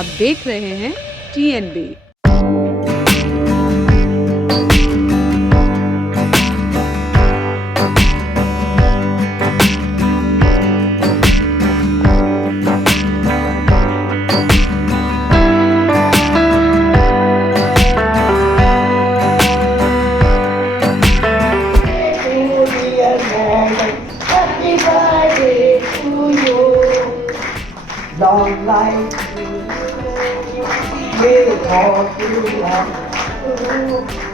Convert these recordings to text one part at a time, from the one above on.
आप देख रहे हैं TNB। Long life, ये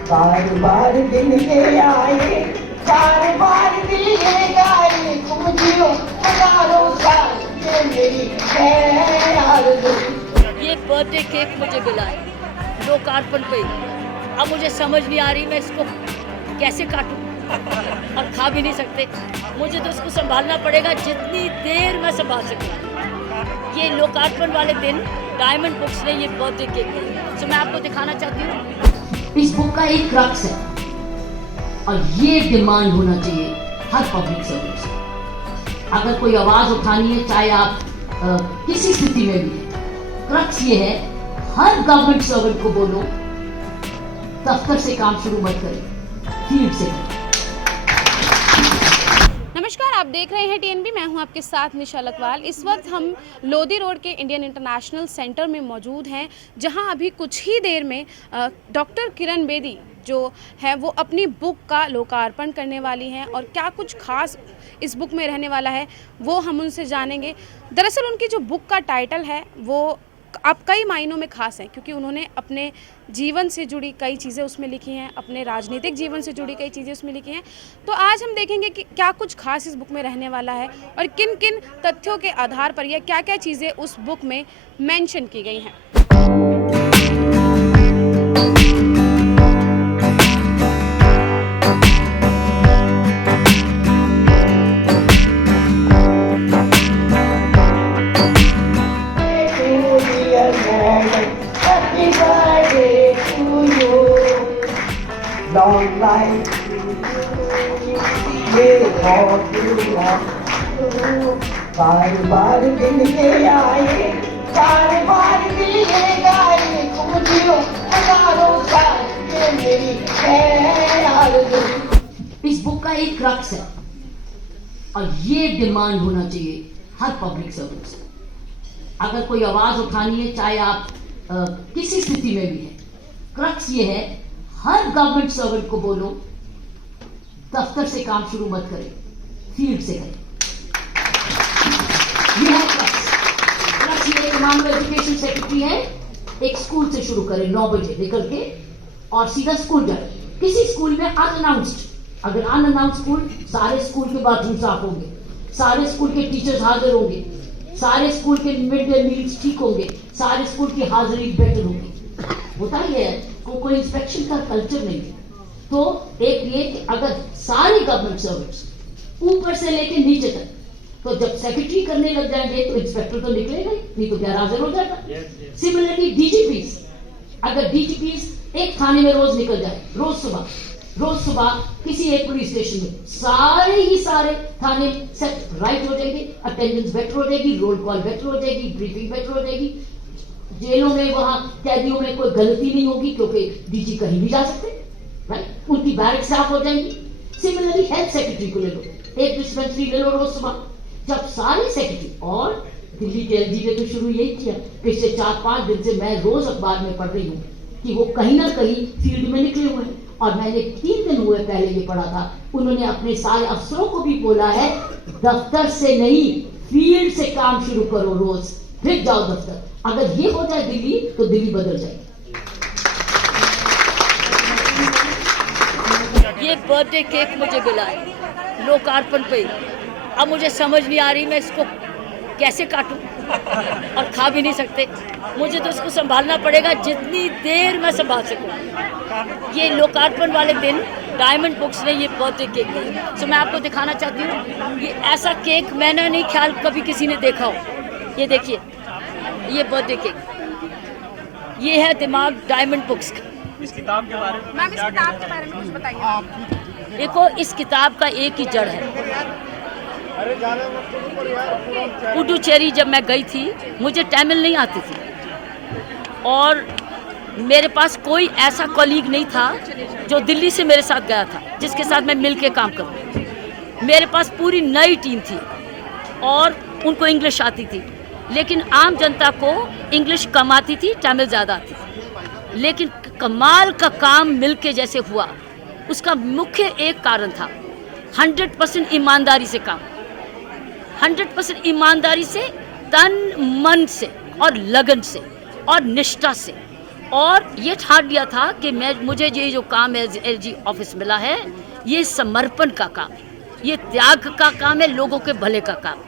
बार बार दिन ये आए, बार बार दिन ये आए, तुम जियो हजारों साल, ये मेरी है आरज़ू। ये बर्थडे केक मुझे मिला है लोकार्पण पे। अब मुझे समझ नहीं आ रही मैं इसको कैसे काटूं और खा भी नहीं सकते। मुझे तो इसको संभालना पड़ेगा जितनी देर मैं संभाल सकूं। ये लोकार्पण वाले दिन डायमंड बुक्स ने ये बर्थडे केक दिया, तो मैं आपको दिखाना चाहती हूँ। इस बुक का एक क्रक्स है और ये डिमांड होना चाहिए हर पब्लिक सर्विस से। अगर कोई आवाज उठानी है, चाहे आप किसी स्थिति में भी है, क्रक्स ये है, हर गवर्नमेंट सर्वेंट को बोलो दफ्तर से काम शुरू मत करें, फील्ड से करें। नमस्कार, आप देख रहे हैं TNB। मैं हूं आपके साथ निशा लकवाल। इस वक्त हम लोधी रोड के इंडियन इंटरनेशनल सेंटर में मौजूद हैं, जहां अभी कुछ ही देर में डॉक्टर किरण बेदी जो है वो अपनी बुक का लोकार्पण करने वाली हैं और क्या कुछ खास इस बुक में रहने वाला है वो हम उनसे जानेंगे। दरअसल उनकी जो बुक का टाइटल है वो आप कई मायनों में खास है, क्योंकि उन्होंने अपने जीवन से जुड़ी कई चीज़ें उसमें लिखी हैं, अपने राजनीतिक जीवन से जुड़ी कई चीज़ें उसमें लिखी हैं। तो आज हम देखेंगे कि क्या कुछ खास इस बुक में रहने वाला है और किन किन तथ्यों के आधार पर यह क्या क्या चीज़ें उस बुक में मेंशन की गई हैं। Long life, ये बार बार दिन ये आए, बार बार दिन ये आए, तुम जियो हजारों साल, ये मेरी है आरज़ू। इस बुक का एक क्रक्स है और ये डिमांड होना चाहिए हर पब्लिक सर्विस से। अगर कोई आवाज उठानी है, चाहे आप किसी स्थिति में भी है, क्रक्स ये है, हर गवर्नमेंट सर्वेंट को बोलो दफ्तर से काम शुरू मत करें, फील्ड से करें। ये है क्रक्स। ये एक एजुकेशन सेक्रेटरी है, एक स्कूल से शुरू करें 9 बजे निकल के और सीधा स्कूल जाए। किसी स्कूल में अनअनाउंस्ड, अगर अनअनाउंस्ड स्कूल, सारे स्कूल के बाथरूम साफ होंगे, सारे स्कूल के टीचर्स हाजिर होंगे, सारे स्कूल के मिड डे मील्स ठीक होंगे, सारे स्कूल की हाजिरी बेटर होगी। होता ही है कोई इंस्पेक्शन का कल्चर नहीं है। तो एक ये कि अगर सारे गवर्नमेंट सर्वेंट्स ऊपर से लेके नीचे तक, तो जब सेक्रेटरी करने लग जाएंगे तो इंस्पेक्टर तो निकलेगा ही, नहीं तो गैर हाजिर हो जाएगा। सिमिलरली डीजीपीस, अगर डीजीपीस एक थाने में रोज निकल जाए, रोज सुबह किसी एक पुलिस स्टेशन में, सारे थाने सेट राइट हो जाएंगे, अटेंडेंस बेटर हो जाएगी, रोल कॉल बेटर हो जाएगी, ब्रीफिंग बेटर हो जाएगी। जेलों में, वहां कैदियों में कोई गलती नहीं होगी, क्योंकि डीजी कहीं भी जा सकते, राइट? उनकी बैरक साफ हो जाएंगी। सिमिलरली हेल्थ सेक्रेटरी को ले लो, एक डिस्पेंसरी ले लो रोज सुबह। जब सारे सेक्रेटरी, और दिल्ली के एलजी ने तो शुरू यही किया, पिछले 4-5 दिन से मैं रोज अखबार में पढ़ रही हूँ कि वो कहीं ना कहीं फील्ड में निकले हुए हैं। और मैंने 3 दिन हुए पहले ये पढ़ा था, उन्होंने अपने सारे अफसरों को भी बोला है दफ्तर से नहीं, फील्ड से काम शुरू करो, रोज फिर जाओ दफ्तर। अगर ये हो जाए दिल्ली, तो दिल्ली बदल जाएगी। ये बर्थडे केक मुझे मिला है लोकार्पण पे। अब मुझे समझ नहीं आ रही मैं इसको कैसे काटूं और खा भी नहीं सकते। मुझे तो इसको संभालना पड़ेगा जितनी देर मैं संभाल सकूं। ये लोकार्पण वाले दिन डायमंड बुक्स ने ये बर्थडे केक दिया, तो मैं आपको दिखाना चाहती हूँ। ये ऐसा केक मैंने नहीं ख्याल कभी किसी ने देखा हो। ये देखिए, ये बर्थडे केक, ये है दिमाग डायमंड बुक्स का। इस किताब के बारे में, मैम, इस किताब के बारे में कुछ बताइए। देखो, इस किताब का एक ही जड़ है। पुडुचेरी जब मैं गई थी, मुझे तमिल नहीं आती थी, और मेरे पास कोई ऐसा कॉलीग नहीं था जो दिल्ली से मेरे साथ गया था जिसके साथ मैं मिल के काम करूँ। मेरे पास पूरी नई टीम थी और उनको इंग्लिश आती थी, लेकिन आम जनता को इंग्लिश कम आती थी, तमिल ज़्यादा आती थी। लेकिन कमाल का काम मिलके जैसे हुआ, उसका मुख्य एक कारण था 100% ईमानदारी से काम, 100% ईमानदारी से, तन मन से और लगन से और निष्ठा से। और ये ठान लिया था कि मुझे ये जो काम है LG ऑफिस मिला है, ये समर्पण का काम है, ये त्याग का काम है, लोगों के भले का काम।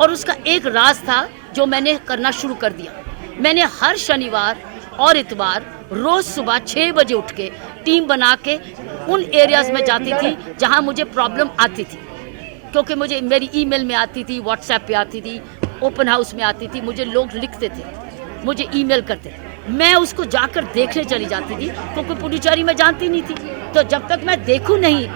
और उसका एक राज था जो मैंने करना शुरू कर दिया। मैंने हर शनिवार और इतवार रोज़ सुबह 6 बजे उठ के टीम बना के उन एरियाज़ में जाती थी जहाँ मुझे प्रॉब्लम आती थी, क्योंकि मुझे मेरी ईमेल में आती थी, व्हाट्सएप पे आती थी, ओपन हाउस में आती थी, मुझे लोग लिखते थे, मुझे ईमेल करते थे, मैं उसको जाकर देखने चली जाती थी, क्योंकि पुडुचेरी में जानती नहीं थी। तो जब तक मैं देखूं नहीं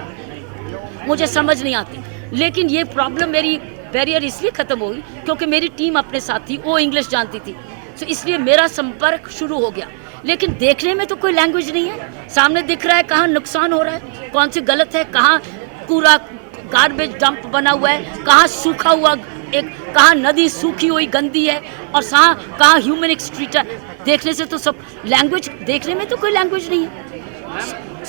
मुझे समझ नहीं आती। लेकिन ये प्रॉब्लम, मेरी बैरियर इसलिए ख़त्म हुई क्योंकि मेरी टीम अपने साथ थी, वो इंग्लिश जानती थी, तो इसलिए मेरा संपर्क शुरू हो गया। लेकिन देखने में तो कोई लैंग्वेज नहीं है, सामने दिख रहा है कहाँ नुकसान हो रहा है, कौन सी गलत है, कहाँ कूड़ा गार्बेज डंप बना हुआ है, कहाँ सूखा हुआ कहाँ नदी सूखी हुई गंदी है, और कहाँ ह्यूमन एक्सट्रीट है। देखने से तो सब लैंग्वेज, देखने में तो कोई लैंग्वेज नहीं है।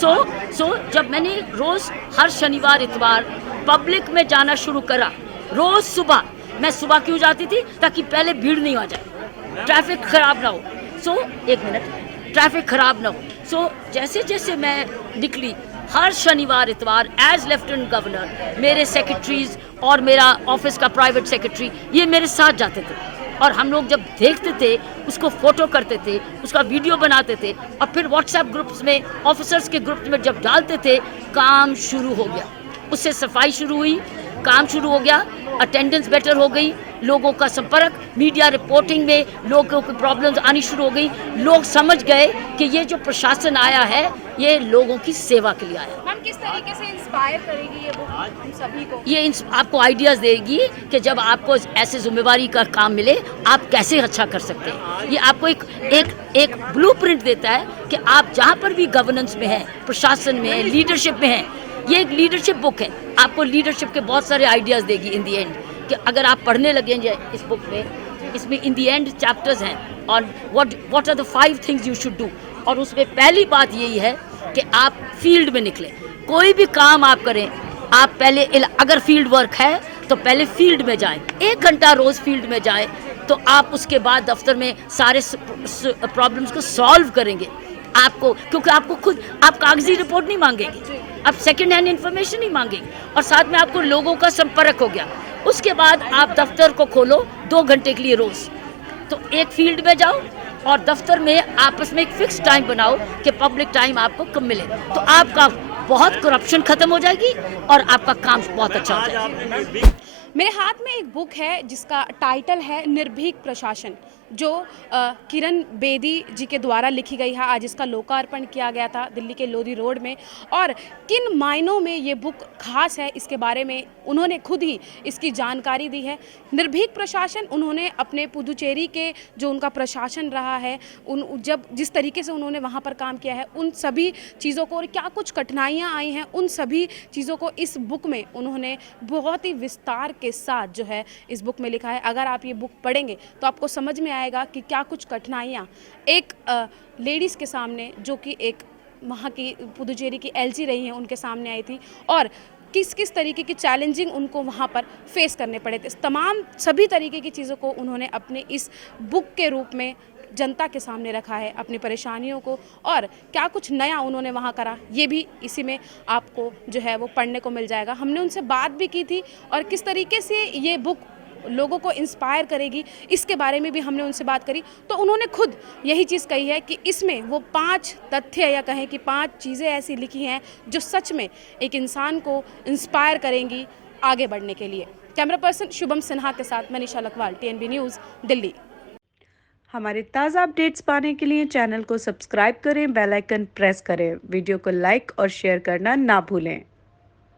सो जब मैंने रोज़ हर शनिवार इतवार पब्लिक में जाना शुरू करा, रोज़ सुबह, मैं सुबह क्यों जाती थी? ताकि पहले भीड़ नहीं आ जाए, ट्रैफिक ख़राब ना हो। एक मिनट, ट्रैफिक ख़राब ना हो। जैसे जैसे मैं निकली, हर शनिवार इतवार एज लेफ्टिनेंट गवर्नर मेरे सेक्रेटरीज और मेरा ऑफिस का प्राइवेट सेक्रेटरी ये मेरे साथ जाते थे, और हम लोग जब देखते थे उसको फ़ोटो करते थे, उसका वीडियो बनाते थे, और फिर व्हाट्सएप ग्रुप्स में, ऑफिसर्स के ग्रुप्स में जब डालते थे, काम शुरू हो गया। उससे सफाई शुरू हुई, काम शुरू हो गया, अटेंडेंस बेटर हो गई, लोगों का संपर्क, मीडिया रिपोर्टिंग में लोगों की प्रॉब्लम्स आनी शुरू हो गई। लोग समझ गए कि ये जो प्रशासन आया है ये लोगों की सेवा के लिए आया। मैम, किस तरीके से इंस्पायर करेगी ये बुक हम सभी को? ये आपको आइडियाज़ देगी कि जब आपको ऐसे जिम्मेवारी का काम मिले आप कैसे अच्छा कर सकते हैं। ये आपको एक ब्लूप्रिंट देता है कि आप जहाँ पर भी गवर्नेंस में हैं, प्रशासन में हैं, लीडरशिप में हैं, ये एक लीडरशिप बुक है। आपको लीडरशिप के बहुत सारे आइडियाज़ देगी इन दी एंड, कि अगर आप पढ़ने लगेंगे इस बुक में, इसमें इन दी एंड चैप्टर्स हैं और what are the 5 things you should do. और उसमें पहली बात यही है कि आप फील्ड में निकलें, कोई भी काम आप करें, आप पहले, अगर फील्ड वर्क है तो पहले फील्ड में जाएं, 1 घंटा रोज़ फील्ड में जाएं, तो आप उसके बाद दफ्तर में सारे प्रॉब्लम्स को सॉल्व करेंगे। आपको, क्योंकि आपको खुद, आप कागजी रिपोर्ट नहीं मांगेंगे, आप सेकेंड हैंड इन्फॉर्मेशन नहीं मांगेंगे, और साथ में आपको लोगों का संपर्क हो गया। उसके बाद आप दफ्तर को खोलो 2 घंटे के लिए रोज़, तो एक फील्ड में जाओ और दफ्तर में आपस में एक फिक्स टाइम बनाओ कि पब्लिक टाइम आपको कब मिले, तो आपका बहुत करप्शन खत्म हो जाएगी और आपका काम बहुत अच्छा हो जाएगा। मेरे हाथ में एक बुक है जिसका टाइटल है निर्भीक प्रशासन, जो किरण बेदी जी के द्वारा लिखी गई है। आज इसका लोकार्पण किया गया था दिल्ली के लोधी रोड में, और किन मायनों में ये बुक खास है इसके बारे में उन्होंने खुद ही इसकी जानकारी दी है। निर्भीक प्रशासन, उन्होंने अपने पुदुचेरी के जो उनका प्रशासन रहा है, जिस तरीके से उन्होंने वहाँ पर काम किया है, उन सभी चीज़ों को और क्या कुछ कठिनाइयाँ आई हैं, उन सभी चीज़ों को इस बुक में उन्होंने बहुत ही विस्तार के साथ जो है इस बुक में लिखा है। अगर आप ये बुक पढ़ेंगे तो आपको समझ में आएगा कि क्या कुछ कठिनाइयाँ एक लेडीज़ के सामने, जो कि एक वहाँ की पुदुचेरी की LG रही हैं, उनके सामने आई थी, और किस किस तरीके की चैलेंजिंग उनको वहाँ पर फेस करने पड़े थे। तमाम सभी तरीके की चीज़ों को उन्होंने अपने इस बुक के रूप में जनता के सामने रखा है, अपनी परेशानियों को, और क्या कुछ नया उन्होंने वहाँ करा, ये भी इसी में आपको जो है वो पढ़ने को मिल जाएगा। हमने उनसे बात भी की थी, और किस तरीके से ये बुक लोगों को इंस्पायर करेगी इसके बारे में भी हमने उनसे बात करी। तो उन्होंने खुद यही चीज़ कही है कि इसमें वो 5 तथ्य, या कहें कि 5 चीज़ें ऐसी लिखी हैं जो सच में एक इंसान को इंस्पायर करेंगी आगे बढ़ने के लिए। कैमरा पर्सन शुभम सिन्हा के साथ मनीषा लखवाल, TNB न्यूज़, दिल्ली। हमारे ताज़ा अपडेट्स पाने के लिए चैनल को सब्सक्राइब करें, बेल आइकन प्रेस करें, वीडियो को लाइक और शेयर करना ना भूलें।